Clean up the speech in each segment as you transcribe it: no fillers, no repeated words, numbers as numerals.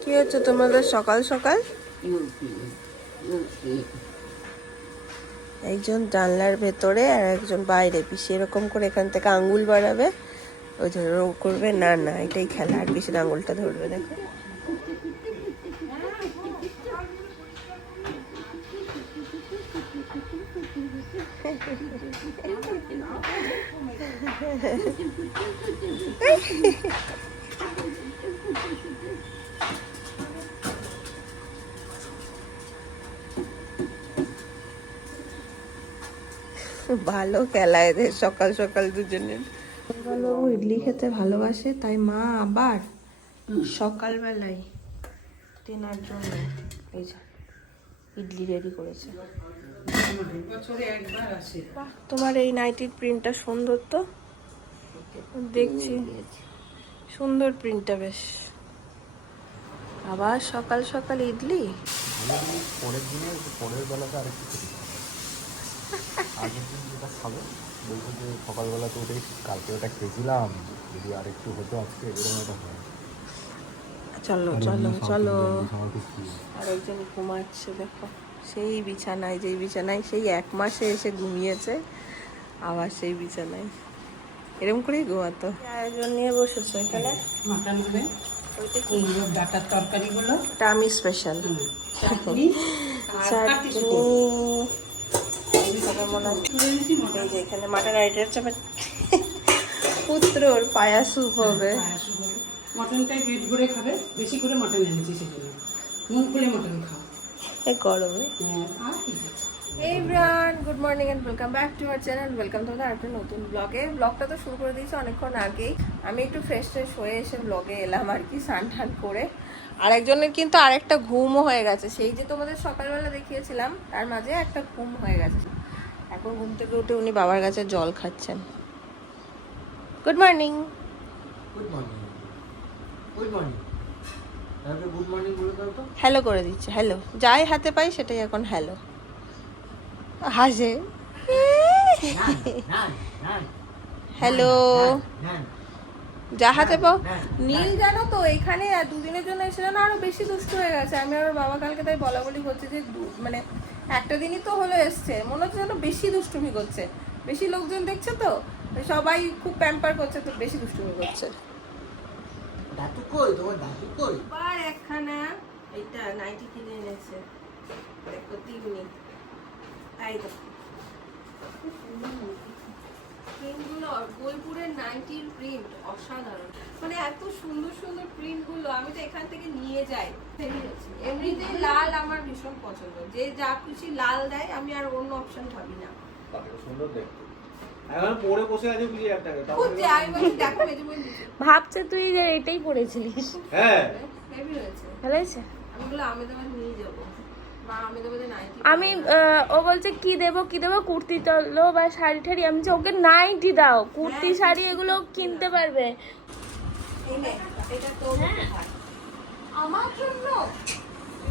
কি হচ্ছে তোমাদের সকাল সকাল? একজন জানলার ভেতরে আর একজন বাইরে, পিসি এরকম করে এখান থেকে আঙ্গুল বাড়াবে, ওই জন্য করবে না না, এটাই খেলা। আর পিসির আঙ্গুলটা ধরবে, দেখো। ভালো খেলা এদের সকাল সকাল দুজনের। সকালবাবু ইডলি খেতে ভালোবাসে, তাই মা আবার সকালবেলায় তেনার জন্য এই যে ইডলি রেডি করেছে। তোমার এই নাইটির প্রিন্টটা সুন্দর তো, দেখছি সুন্দর প্রিন্টটা বেশ। আবার সকাল সকাল ইডলি। পরের দিনে পরের বেলাতে আরেকটু আগের দিন যেটা খাবো বলবো যে সকালবেলা তো ওটাই কালকে ওটা খেয়েছিলাম, যদি আরেকটু হতো আজকে এরকম একটা হয়। চলো চলো চলো। আর একজন ঘুমাচ্ছে, দেখো সেই বিছানায়, যেই বিছানায় সেই 1 মাসে এসে ঘুমিয়েছে, আবার সেই বিছানায় এরকম করেই ঘুমাতো। আয়োজন নিয়ে বসেছে এখানে মাটন হবে, ওইটা কি ডাটার তরকারিগুলো, এটা আমি স্পেশাল চাটনি চাটনি। মনে হয় এই যে এখানে মাটন আইটেম হচ্ছে পুত্রর পায়া স্যুপ হবে। মটনটাই পেট ভরে খাবে, বেশি করে মটন এনেছি সেজন্য। মন খুলে মটন খাও এই গরমে। আর কি আছে? Hey everyone, good morning and welcome back to our channel. Welcome to একটা নতুন ব্লগে। ব্লগটা তো শুরু করে দিয়েছি অনেকক্ষণ আগেই। আমি একটু ফ্রেশ হয়ে এসে ব্লগে এলাম আর কি, স্নান টান করে। আর একজনের কিন্তু আরেকটা ঘুমও হয়ে গেছে, সেই যে তোমাদের সকালবেলা দেখিয়েছিলাম তার মাঝে একটা ঘুম হয়ে গেছে। এখন ঘুম থেকে উঠে উনি বাবার কাছে জল খাচ্ছেন। Good morning. Good morning, good morning, good morning বলে দাও তো। হ্যালো করে দিচ্ছে, হ্যালো। যাই হাতে পাই সেটাই এখন হ্যালো। হাসে হ্যালো, যা হাতে পাও। নীল জানো তো এখানে 2 দিনের জন্য এসে না আরো বেশি দুষ্ট হয়ে গেছে। আমি আর বাবা কালকে তাই বলা বলি করছে যে মানে একটা দিনই তো হলো এসছে, মনে হচ্ছে যেন বেশি দুষ্টুমি করছে। বেশি লোকজন দেখছে তো, সবাই খুব প্যাম্পার করছে, তো বেশি দুষ্টুমি করছে। দাদু কই, তোমার দাদু কই? আবার একখানা এইটা নাইটি কিনে এনেছে, দেখো 3 মিনিট। এই দেখো প্রিন্টগুলো, বোলপুরের নাইটির প্রিন্ট অসাধারণ, মানে এত সুন্দর সুন্দর প্রিন্টগুলো। আমি তো এখান থেকে নিয়ে যাই। এমনিতেই লাল আমার ভীষণ পছন্দ, যে যা খুশি লাল দেয় আমি আর অন্য অপশন ভাবি না। সুন্দর দেখতে। এখন পরে বসে আছে বুঝি একটাকে। দেখো মেজরমেন্ট ভাবছে তুই যে এটাই পড়েছিলিস। হ্যাঁ হেভি হয়েছে। ভালো হয়েছে। আমি বললাম আমেদাবাদ নিয়ে যাবো, মা আমেদাবাদে নাইটি। আমি ও বলছে কি দেবো কুর্তি চলো বা শাড়ি ঠাড়ি। আমি বলছি ওকে নাইটি দাও, কুর্তি শাড়ি এগুলো কিনতে পারবে। এটা তো আমার জন্য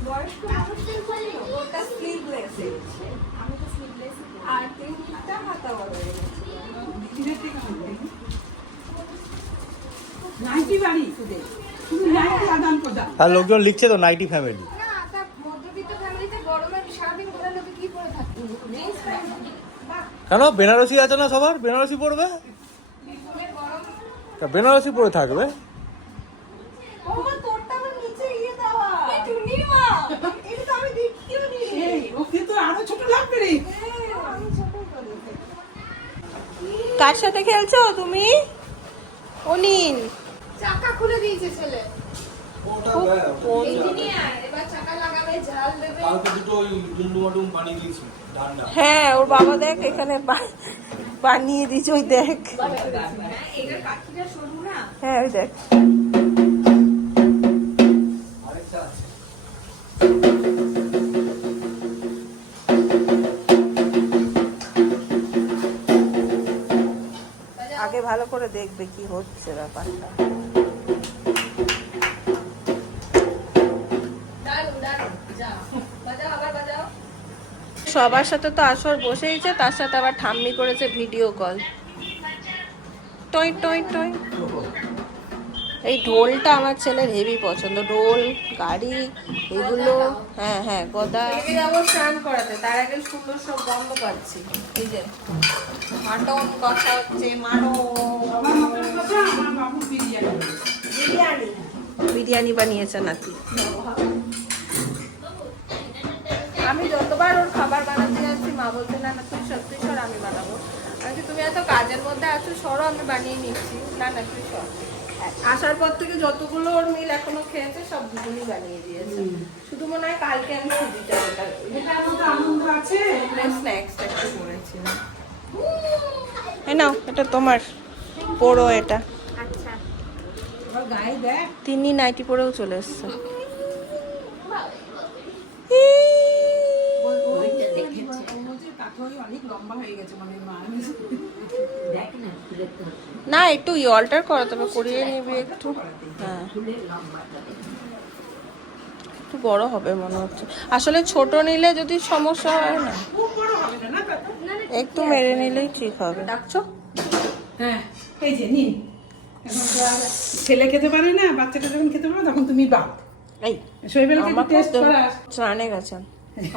বয়স্ক মানুষদের জন্য ওটা স্লিভলেস, আমি তো স্লিভলেস আর 3টা হাতা বড় নাইটি বাড়ি তোদের, তুমি নাইটি আদান প্রদান। আর লোকজন লিখছে তো নাইটি ফ্যামিলি। না, তা মধ্যবিত্ত ফ্যামিলিতে গরমে সারাদিন ঘোরা লোকে কি পরে থাকবে? কেন বেনারসি আছে না, সবার বেনারসি পড়বে, তা বেনারসি পরে থাকবে। ওমা তোরটা আমার নিচে ইয়ে দেওয়া এই টুনি মা, এটা তো আমি দেখিও নি। এই ওকে তো আরো ছোট লাগবে রে। আমি ছোট করে কার সাথে খেলছো তুমি? অনিল চাকা খুলে দিয়েছে ছেলে। ইঞ্জিনিয়ার এবার চাকা লাগাবে, ঝাল দেবে। কালকে দুটো ওই ডুমডুমাডুম বানিয়ে দিয়েছি ডান্ডা। হ্যাঁ ওর বাবা দেখ এখানে বানিয়ে দিয়েছে, ওই দেখ। হ্যাঁ ওই দেখ। আরেকটা আছে। আগে ভালো করে দেখবে কি হচ্ছে ব্যাপারটা। সবার সাথে তো আসর বসেইছে, তার সাথে আবার ঠাম্মি করেছে video call. Toy toy toy. এই ঢোলটা আমার ছেলের হেভি পছন্দ, ঢোল গাড়ি এগুলো। হ্যাঁ হ্যাঁ গদা। যাবো স্নান করাতে, তার আগে সুন্দর সব গন্ধ পাচ্ছি। এই যে মাটন কষা হচ্ছে, বাবা মটন কষা, আমার বাবু বিরিয়ানি। বিরিয়ানি বিরিয়ানি বানিয়েছে নাকি? আমি যতবার ওর খাবার বানাতে যাচ্ছি মা বলছে না না তুই সত্যি সর, আমি বানাবো। আমি তুমি এত কাজের মধ্যে আছো, সরো আমি বানিয়ে নিচ্ছি। না না তুই সর। আসার পর থেকে যতগুলো ওর মিল এখনো খেয়েছে সব দুজনই বানিয়ে দিয়েছে। শুধু মনে হয় কালকে আমি সুজিটা এটার মধ্যে আনন্দ আছে। স্ন্যাক্সটা একটু করেছিলাম। এই নাও এটা তোমার, পরো এটা। আচ্ছা এবার গায়ে দেখ। তিনি নাইটি পরেও চলে এসছে। অনেক লম্বা হয়ে গেছে মানে মা। না একটু অল্টার করো, তবে করিয়ে নিবি একটু। হ্যাঁ একটু বড় হবে মনে হচ্ছে। আসলে ছোট নিলে যদি সমস্যা হয় না, খুব বড় হবে না, না কাকা? একটু মেরে নিলেই ঠিক হবে। ডাকছো? হ্যাঁ এই যে নিন। এখন তো আর ছেলে খেতে পারে না, বাচ্চাটা যখন খেতে পারে তখন তুমি বাপ। এই শৈবেলকে একটু টেস্ট করাস। স্নানে গেছেন,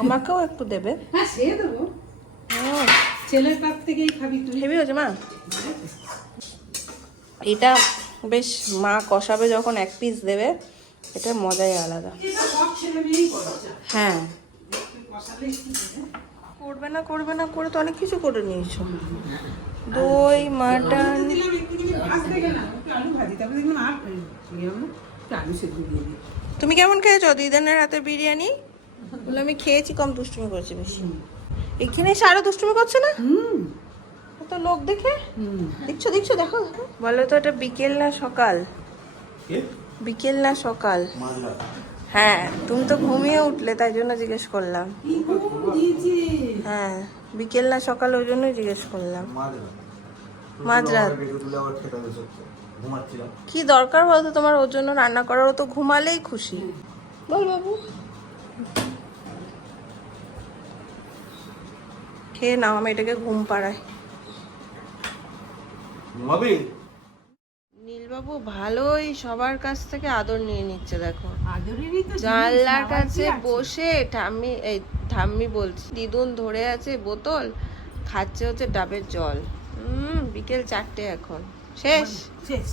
আমাকেও একটু দেবে। হ্যাঁ সে দেবো, ছেলের কাছ থেকেই খাবি তুই। হেভি হয়েছে মা। এটা বেশ মা কষাবে যখন এক পিস দেবে, এটা মজাই আলাদা। এটা সব ছেলে মেয়েই করে। হ্যাঁ কষালে একটু দেবে। করবে না করে তো অনেক কিছু করে নিয়েছো। দই মাটন। দিলাম একটুখানি ভাজতে গেলাম, একটু আলু ভাজি, তারপরে দেখলাম আর দিলাম না, একটু আলু সেদ্ধ দিয়ে দিই। তুমি কেমন খেয়েছো দিদানের হাতে বিরিয়ানি? বলে আমি খেয়েছি, কম দুষ্টুমি করেছি বেশি। এখানে এসে আরো দুষ্টুমি করছে না তো লোক দেখে? দেখছো দেখছো দেখো দেখো। বলো তো এটা বিকেল না সকাল? বিকেল না সকাল? হ্যাঁ তুমি তো ঘুমিয়ে উঠলে তাই জন্য জিজ্ঞেস করলাম। কি গরম দিয়েছে। হ্যাঁ বিকেল না সকাল ওই জন্যই জিজ্ঞেস করলাম। মাঝরাত কি দরকার বলতো তোমার ওর জন্য রান্না করার? ও তো ঘুমালেই খুশি। বল বাবু খেয়ে নাও, আমি এটাকে ঘুম পাড়াই। নীলবাবু ভালোই সবার কাছ থেকে আদর নিয়ে নিচ্ছে দেখো। আদরেরই তো জানলার কাছে বসে ঠাম্মি বলছি, দিদুন ধরে আছে বোতল, খাচ্ছে হচ্ছে ডাবের জল। বিকেল 4টে এখন। শেষ শেষ।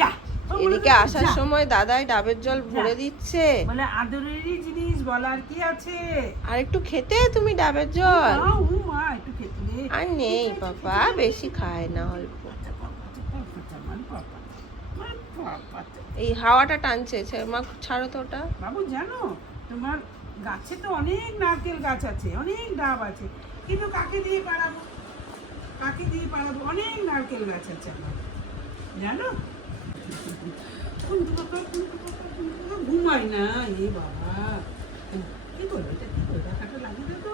যা এদিকে আসার সময় দাদাই ডাবের জল ভরে দিচ্ছে। বলে আদরেরই জিনিস, বলার কি আছে? আর একটু খেতে তুমি ডাবের জল। মা একটু খেতে দে। আর নেই বাবা, বেশি খায় না, অল্প। এই হাওয়াটা টানছে, মা ছাড়ো তো ওটা। বাবু জানো তোমার গাছে তো অনেক নারকেল গাছ আছে, অনেক ডাব আছে, কিন্তু কাকে দিয়ে পাড়াবো? কাকে দিয়ে পাড়াবো? অনেক নারকেল গাছ আছে আমার, জানো? ঘুমাই না এ বাবা। কি করবো এটা? কি করবো? হাঁটা লাগিয়ে দাও তো,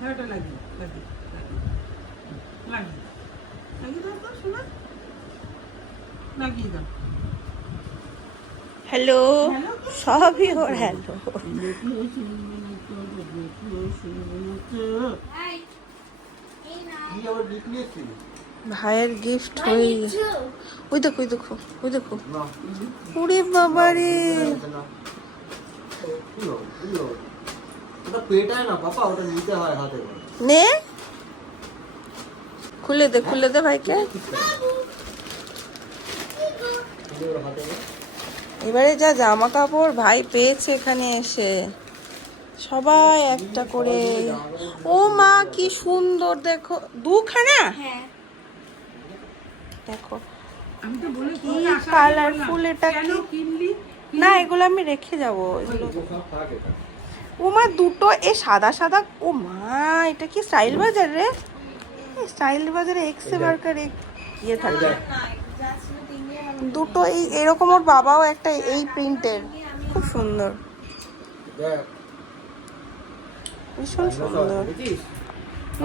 হাঁটা লাগিয়ে লাগিয়ে লাগিয়ে লাগিয়ে দাও তো শোনা, লাগিয়ে দাও। হ্যালো, সবই ওর হ্যালো। ভাইয়ের গিফট হয়ে ওই দেখো ওই দেখো ওই দেখো। ওরে বাবা রে, নে খুলে দে ভাইকে। এবারে যা জামা কাপড় ভাই পেয়েছে এখানে এসে, সবাই একটা করে। ও মা কি সুন্দর দেখো, দুখানা। দেখো আমি তো বলে কি কালারফুল, এটা কেন কি? কিনলি? না এগুলো আমি রেখে যাবো এগুলো। ও মা দুটো এ সাদা সাদা। ও মা এটা কি স্টাইল বাজার রে? স্টাইল বাজারে এক্সে বার্কার ইয়ে থাকে দুটো। এই এরকম ওর বাবাও একটা এই প্রিন্টের, খুব সুন্দর, ভীষণ সুন্দর।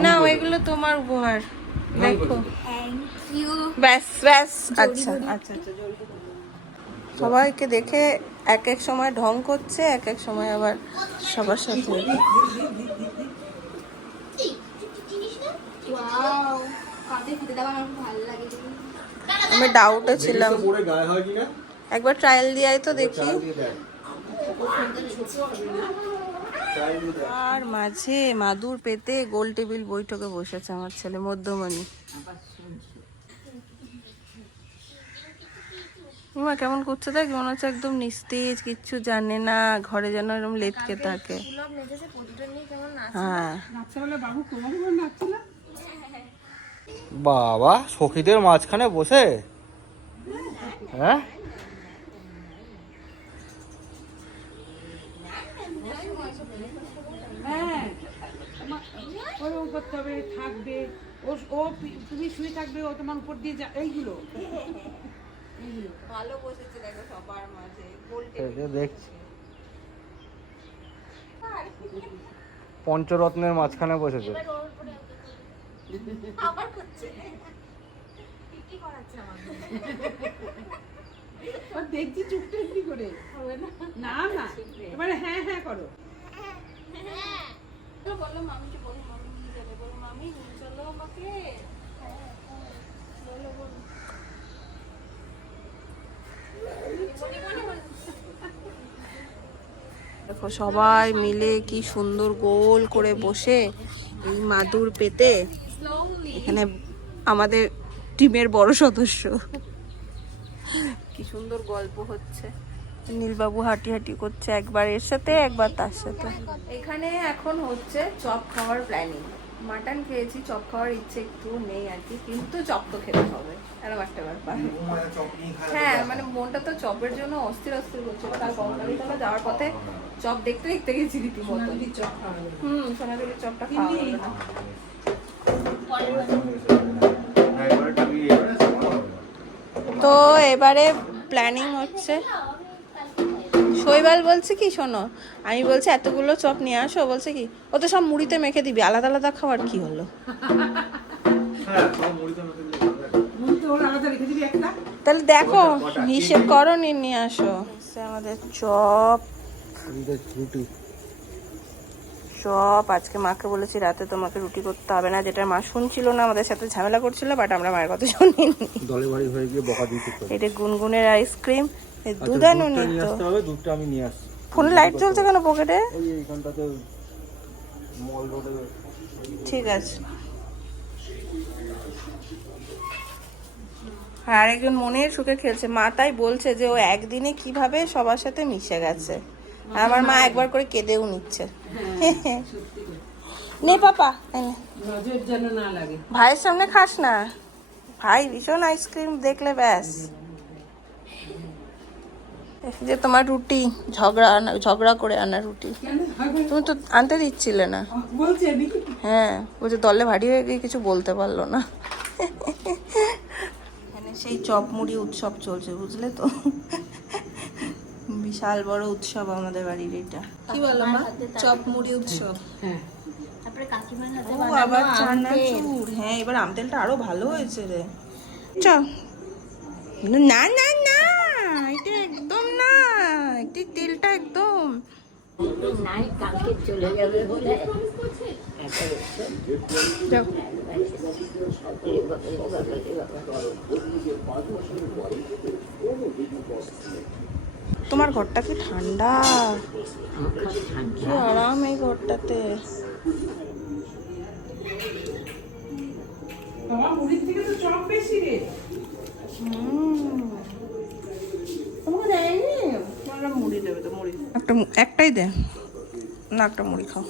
না এগুলো তোমার উপহার, দেখো। ব্যাস ব্যাস, আচ্ছা আচ্ছা আচ্ছা। সবাইকে দেখে এক এক সময় ঢং করছে, এক এক সময় আবার সবার সাথে। আমি ডাউটে ছিলাম। একবার ট্রায়াল দিয়ে আয় তো দেখি। আর মাঝে মাদুর পেতে গোল টেবিল বৈঠকে বসেছে আমার ছেলে মধ্যমণি। মা কেমন করছে দেখ, মনে হচ্ছে একদম নিস্তেজ, কিচ্ছু জানে না, ঘরে যেন এরকম লেটকে থাকে। হ্যাঁ বাবা সখীদের মাঝখানে বসে, হ্যাঁ হ্যাঁ ওরকম করতে হবে, থাকবে ও ও তুমি শুয়ে থাকবে, ও তোমার উপর দিয়ে এইগুলো ভালো বসেছে দেখো সবার মাঝে গোল দেখছি পঞ্চরত্নের মাঝখানে বসেছে। আবার করছে কি করাচ্ছে আমাকে। দেখছি চুপটা কি করে না না এবারে হ্যাঁ হ্যাঁ করো। বলো মামিকে, বলো মামি নিয়ে যাবে, বলো মামি নিয়ে চলো আমাকে। বলো বলো দেখো সবাই মিলে কি সুন্দর গোল করে বসে এই মাদুর পেতে, এখানে আমাদের টিমের বড় সদস্য, কি সুন্দর গল্প হচ্ছে। নীলবাবু হাঁটি হাঁটি করছে, একবার এর সাথে একবার তার সাথে। এখানে এখন হচ্ছে চপ খাওয়ার প্ল্যানিং। মাটন খেয়েছি, চপ খাওয়ার ইচ্ছে একটু নেই আর কি, কিন্তু চপ তো খেতে হবে, এরকম একটা ব্যাপার। হ্যাঁ মানে মনটা তো চপের জন্য অস্থির অস্থির করছিল। তার কলকাতা যাওয়ার পথে চপ দেখতে দেখতে গেছি রীতিমতো। সোনাদির চপটা খাওয়া হলো না। তো এবারে প্ল্যানিং হচ্ছে, শৈবাল বলছে কি শোনো, আমি বলছি এতগুলো চপ নিয়ে আসো, বলছে কি ও তো সব মুড়িতে মেখে দিবি, আলাদা আলাদা খাওয়ার কি হলো। তাহলে দেখো হিসেব করো, নিয়ে আসো। আমাদের চপ রুটি, চপ আজকে মাকে বলেছি রাতে তোমাকে রুটি করতে হবে না, যেটা মা শুনছিল না, আমাদের সাথে ঝামেলা করছিল, বাট আমরা মায়ের কথা শুনিনি। দলে বাড়ি হয়ে গিয়ে বকা দিতে হবে। এটা গুনগুনের আইসক্রিম, দুধানো নিত। দুধটা আমি নিয়ে আসছি। ফোনে লাইট জ্বলছে কেন পকেটে? ওই এইখানটাতে মল রোডে। ঠিক আছে। আর আরেকজন মনের সুখে খেলছে, মা তাই বলছে যে ও একদিনে কিভাবে সবার সাথে মিশে গেছে। আর আমার মা একবার করে কেঁদেও নিচ্ছে। নে পাপা, নজর যেন না লাগে। ভাইয়ের সামনে খাস না, ভাই ভীষণ আইসক্রিম দেখলে ব্যাস। যে তোমার রুটি ঝগড়া করে আনা রুটি, তুমি তো আনতে দিচ্ছিলে না। হ্যাঁ বলছে দলে ভারী হয়ে গিয়ে কিছু বলতে পারলো না। এখানে সেই চপ মুড়ি উৎসব চলছে, বুঝলে তো, বিশাল বড় উৎসব আমাদের বাড়ির এটা। কি বলো মা? চপ মুড়ি উৎসব। ও আবার চানাচুর, হ্যাঁ এবার আমতেলটা আরো ভালো হয়েছে রে। চল না না না, এটা একদম না, এটা তেলটা একদম নাই, কালকে চলে যাবে বলে যাও। তোমার ঘরটা কি ঠান্ডা, কি আরাম এই ঘরটাতে। বাবা মুড়ির থেকে তো চপ বেশি রে। তোমাকে দেয়নি? তোমার মুড়ি দেবে তো, মুড়ি একটাই দে না, একটা মুড়ি খাও।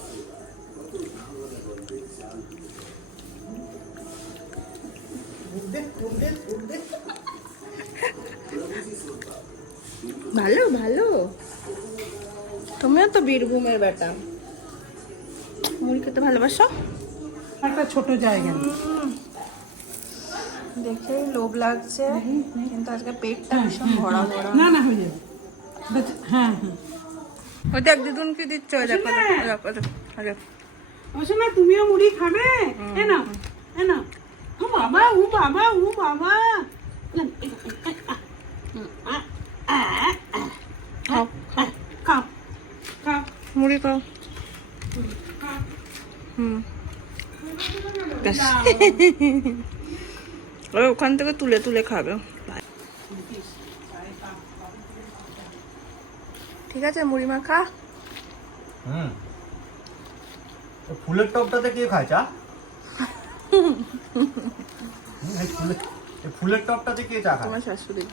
ভালো ভালো, তুমিও তো বীরভূমের বেটা, মুড়ি খেতে ভালোবাসো। একটা ছোট জায়গা দেখে লোভ লাগছে, কিন্তু আজকে পেটটা ভীষণ ভরা ভরা। না না হয়ে যাবে। হ্যাঁ হ্যাঁ ওই দেখ দিদুন কি দিচ্ছ, অবশ্য না, তুমিও মুড়ি খাবে? না না, ও বাবা ও বাবা ও বাবা, খাও খাও খাও মুড়ি খাও। ওখান থেকে তুলে তুলে খাবে। ঠিক আছে মুড়ি মাখা। ফুলের টপটাতে কে খায় চা? ফুলের টপটাতে কে চা খায়? তোমার শাশুড়ি।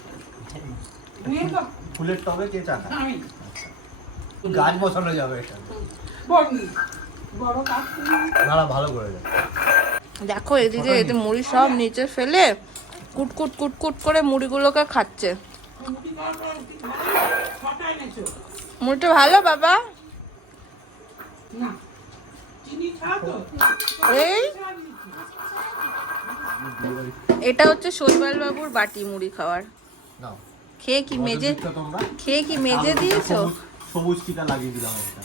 ফুলের টবে কে চা খায়? আমি গাছ বসানো যাবে এটা। বড় কাজ না ভালো করে যায়। দেখো এদিকে এতে মুড়ি সব নিচে ফেলে কুট কুট কুট কুট করে মুড়িগুলোকে খাচ্ছে। ছটা এনেছো মুড়িটা ভালো বাবা? না চিনি খাও তো এই এটা হচ্ছে শৈবাল বাবুর বাটি মুড়ি খাওয়ার। না খেয়ে কি মেজে তোমরা খেয়ে কি মেজে দিয়েছো? সবুজ টিকা লাগিয়ে দিলাম একটা।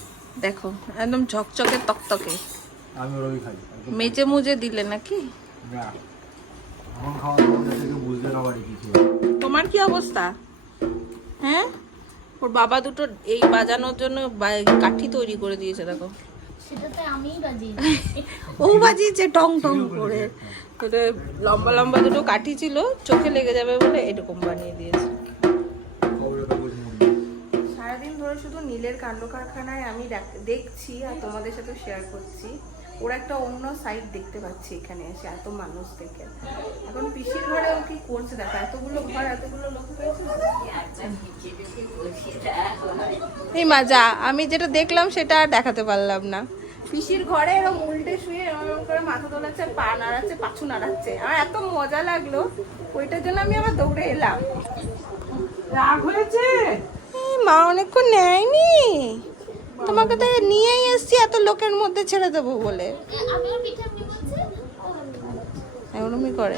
দেখো একদম ঝকঝকে তকতকে। আমি ওরই খাই। মেজে মুজে দিলে নাকি? না আমার খাওয়া দাওয়া থেকে বুঝতে না পারি কিছু। তোমার কি অবস্থা? হ্যাঁ ওর বাবা দুটো এই বাজানোর জন্য কাঠি তৈরি করে দিয়েছে দেখো। সেটাতে আমিই বাজিয়ে ও বাজিয়েছে টং টং করে। ওটা লম্বা লম্বা দুটো কাঠি ছিল, চোখে লেগে যাবে বলে এরকম বানিয়ে দিয়েছে। সারাদিন ধরে শুধু নীলের কাণ্ড কারখানায় আমি দেখছি আর তোমাদের সাথে শেয়ার করছি। ওরা একটা অন্য সাইড দেখতে পাচ্ছি এখানে এসে এত মানুষ দেখে। এখন পিসির ঘরে ও কি করছে দেখো, এতগুলো ঘর এতগুলো লোক পেয়েছে। এই মাজা আমি যেটা দেখলাম সেটা আর দেখাতে পারলাম না। পিসির ঘরে এরকম উল্টে শুয়ে এরকম করে মাথা তোলাচ্ছে, পা নাড়াচ্ছে, পাছু নাড়াচ্ছে। আমার এত মজা লাগলো, ওইটার জন্য আমি আবার দৌড়ে এলাম। রাগ হয়েছে এই মা অনেকক্ষণ নেয়নি, তোমাকে তো নিয়েই এসছি এত লোকের মধ্যে ছেড়ে দেবো বলে। এরকমই করে।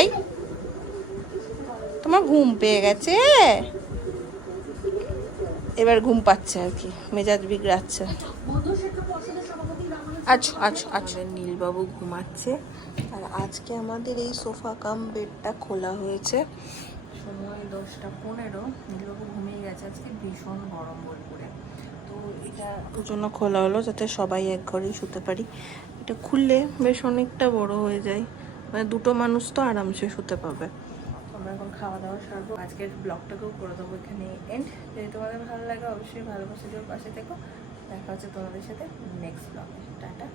এই তোমার ঘুম পেয়ে গেছে, এবার ঘুম পাচ্ছে আর কি, মেজাজ বিগড়াচ্ছে। আচ্ছা আচ্ছা আচ্ছা নীলবাবু ঘুমাচ্ছে। আর আজকে আমাদের এই সোফা কাম বেডটা খোলা হয়েছে। সময় 10:15। নীলবাবু ঘুমিয়ে গেছে, আজকে ভীষণ গরম বোলপুরে। তো এটা ওর জন্য খোলা হলো যাতে সবাই এক ঘরেই শুতে পারি। এটা খুললে বেশ অনেকটা বড় হয়ে যায়, মানে দুটো মানুষ তো আরামসে শুতে পাবে। আমরা এখন খাওয়া দাওয়া সারবো, আজকের ব্লগটাকেও করে দেবো এখানে এন্ড। যদি তোমাদের ভালো লাগে অবশ্যই ভালোবাসা দিয়ে পাশে থেকো। দেখা হচ্ছে তোমাদের সাথে নেক্সট ব্লগে। টাটা।